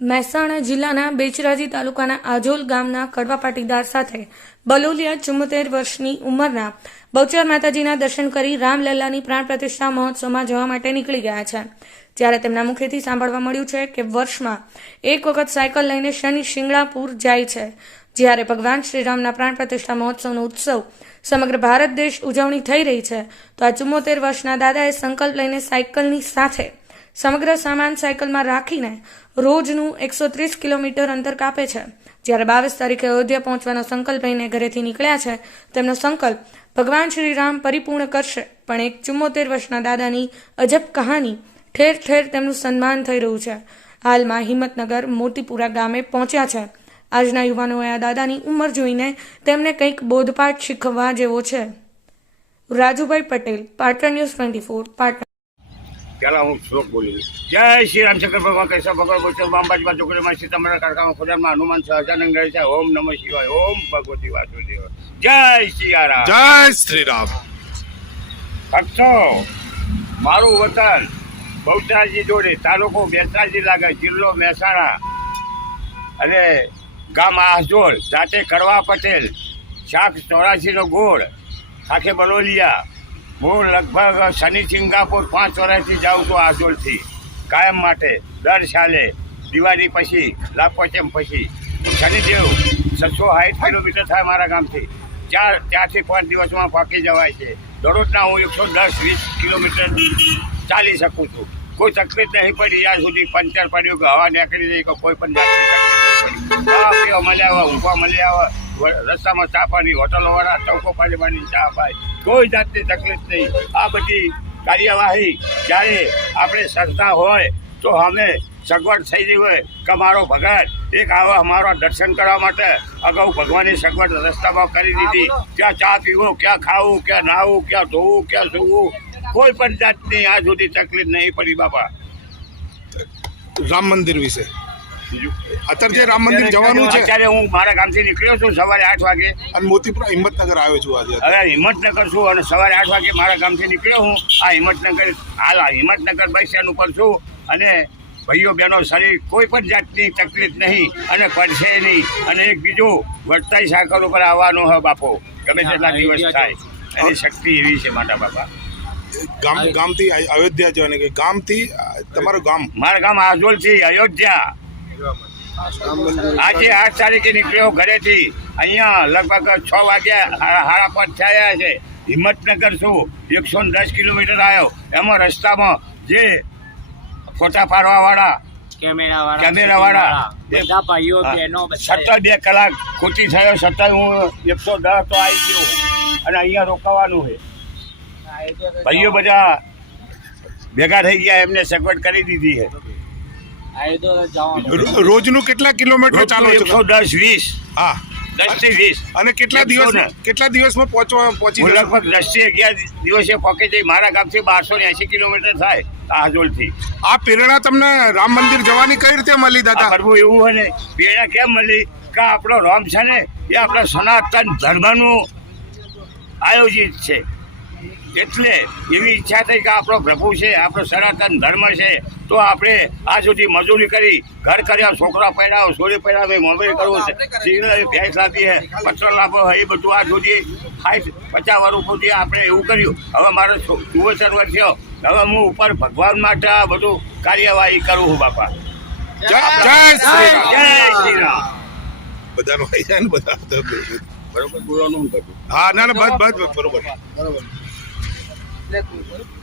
મહેસાણા જિલ્લાના બેચરાજી તાલુકાના આજોલ ગામના કડવા પાટીદાર સાથે બલોલિયા ચુમ્મોતેર વર્ષની ઉંમરના બહુચર માતાજીના દર્શન કરી રામલલ્લાની પ્રાણ પ્રતિષ્ઠા મહોત્સવમાં જવા માટે નીકળી ગયા છે. જ્યારે તેમના મુખેથી સાંભળવા મળ્યું છે કે વર્ષમાં એક વખત સાયકલ લઈને શનિ શિંગણાપુર જાય છે. જ્યારે ભગવાન શ્રીરામના પ્રાણ પ્રતિષ્ઠા મહોત્સવનો ઉત્સવ સમગ્ર ભારત દેશ ઉજવણી થઈ રહી છે, તો આ ચુમ્મોતેર વર્ષના દાદાએ સંકલ્પ લઈને સાયકલની સાથે સમગ્ર સામાન સાયકલમાં રાખીને રોજનું એકસો ત્રીસ કિલોમીટર અંતર કાપે છે. જ્યારે બાવીસ તારીખે અયોધ્યા પહોંચવાનો સંકલ્પ લઈને ઘરેથી નીકળ્યા છે, તેમનો સંકલ્પ ભગવાન શ્રી રામ પરિપૂર્ણ કરશે. પણ એક ચુમ્મોતેર વર્ષના દાદાની અજબ કહાની ઠેર ઠેર તેમનું સન્માન થઈ રહ્યું છે. હાલમાં હિંમતનગર મોતીપુરા ગામે પહોંચ્યા છે. આજના યુવાનોએ આ દાદાની ઉંમર જોઈને તેમને કંઈક બોધપાઠ શીખવવા જેવો છે. Rajubhai Patel, Patan news twenty four, Patan. પેલા હું શ્લોક બોલી જય શ્રી રામચંદ્ર ભગવાન કૈસા ભગવાન બોચર બાંબાજી ચોકડી માં સીતામઢા કારખાના ખોદામાં હનુમાન સહજાનંદ છે ઓમ નમઃ શિવાય ઓમ ભગવતી વાસુદેવ. જય સિયારામ જય શ્રી રામ. ભક્તો મારું વતન બહુચરાજી જોડે તાલુકો બેસરાજી લાગે જિલ્લો મહેસાણા. અને ગામ આસજોડ જાતે કરવા પટેલ શાક ચોરાસીનો ગોળ ખાખે બલોલિયા હું લગભગ શનિ સિંગાપુર પાંચ વર્ષથી જાઉં છું આસોલથી કાયમ માટે, દર સાલે, દિવાળી પછી લાપોચેમ પછી, શનિદેવ છસો સાઠ કિલોમીટર થાય મારા ગામથી. ચાર, ચારથી પાંચ દિવસમાં પાકી જવાય છે. દરરોજના હું એકસો દસ, વીસ કિલોમીટર ચાલી શકું છું. કોઈ તકલીફ નહીં પડી. જ્યાં સુધી પંચર પડ્યું કે હવા નીકળી જાય કે કોઈ પણ જાતની તકલીફ નહીં પડી. મળ્યા હોય ઊંઘવા મળ્યા હોય. વ- રસ્તામાં ચા પાણી હોટલોવાળા ચૌકો પાણી ચા પાય કોઈ જાતની તકલીફ નહીં. આ બધી કાર્યવાહી જ્યારે આપણે શ્રદ્ધા હોય તો અમે સગવડ થઈ ગઈ હોય કે મારો ભગત એક આવા અમારા દર્શન કરવા માટે અગાઉ ભગવાનની સગવડ રસ્તામાં કરી દીધી. ક્યાં ચા પીવો ક્યાં ખાવું ક્યાં નાહવું ક્યાં ધોવું ક્યાં સૂવું કોઈ પણ જાતની આ સુધી તકલીફ નહીં પડી બાપા. રામ મંદિર વિશે. અત્યારે જે રામ મંદિર જવાનું છે અત્યારે હું મારા ગામથી નીકળ્યો છું સવારે આઠ વાગે. અને મોતીપુરા હિંમતનગર આવ્યો છું આજે હવે હિંમતનગર છું અને સવારે આઠ વાગે મારા ગામથી નીકળ્યો હું. આ હિંમતનગર હાલ હિંમતનગર બસ સ્ટેન્ડ ઉપર છું અને ભાઈઓ બહેનો શરીર કોઈ પણ જાતની તકલીફ નહીં અને પડશે નહીં. અને એક બીજું વર્તાઈ સાકર ઉપર આવવાનું હોય બાપો ગમે તેટલા દિવસ થાય. એની શક્તિ એવી છે માતા બાપા. ગામ ગામથી અયોધ્યા જવાની કે ગામથી તમારું ગામ? મારા ગામ આજોલથી અયોધ્યા. આજે આઠ તારીખે નીકળ્યો ઘરેથી અહીંયા લગભગ છ વાગ્યા હાડા પાંચ થયા છે. હિંમતનગર છું એકસો ને દસ કિલોમીટર આવ્યો. એમાં રસ્તામાં જે ફોટા પાડવાવાળા કેમેરા વાળા કેમેરા વાળા બધા ભાઈઓ સત્તર બે કલાક ખોટી થયો છતાંય હું એકસો દસ તો આવી ગયો. અને અહીંયા રોકાવાનું છે. ભાઈઓ બધા ભેગા થઈ ગયા એમને સગવડ કરી દીધી છે. રોજનું કેટલા કિલોમીટર ચાલો છો? દસ વીસ. હા. દસથી વીસ. અને કેટલા દિવસ. કેટલા દિવસમાં પહોંચવા પહોંચી લગભગ દસથી અગિયાર દિવસે પહોંચી જઈ મારા ગામથી બારસો ને એસી કિલોમીટર થાય હાજોલથી આ પ્રેરણા તમને રામ મંદિર જવાની કઈ રીતે મળી દાદા? પ્રભુ એવું હોય ને પ્રેરણા કેમ મળી? કે આપણો રોમ છે ને એ આપણા સનાતન ધર્મનું આયોજિત છે. એટલે એવી ઈચ્છા થઈ કે આપણો પ્રભુ છે આપણો સનાતન ધર્મ છે તો આપણે આ સુધી મજૂરી કરી ઘર કર્યા છોકરા પહેરાવો સોરી પડ્યા મેં મોબાઈલ કરવો છે. સિગ્નલ ભેંસ લાવી હે પત્ર લાભો એ બધું આ સુધી સાઠ પચાસ વર્ષ સુધી આપણે એવું કર્યું. હવે મારો ચુવતર વર્ષ થયો. હવે હું ઉપર ભગવાન માટે આ બધું કાર્યવાહી કરું છું બાપા. જય જય શ્રી રામ. જય શ્રી રામ. બધાનો બધા? બરોબર બોલવાનું હા ના ના બસ બસ બરોબર. બરોબર. બ્લેક હોય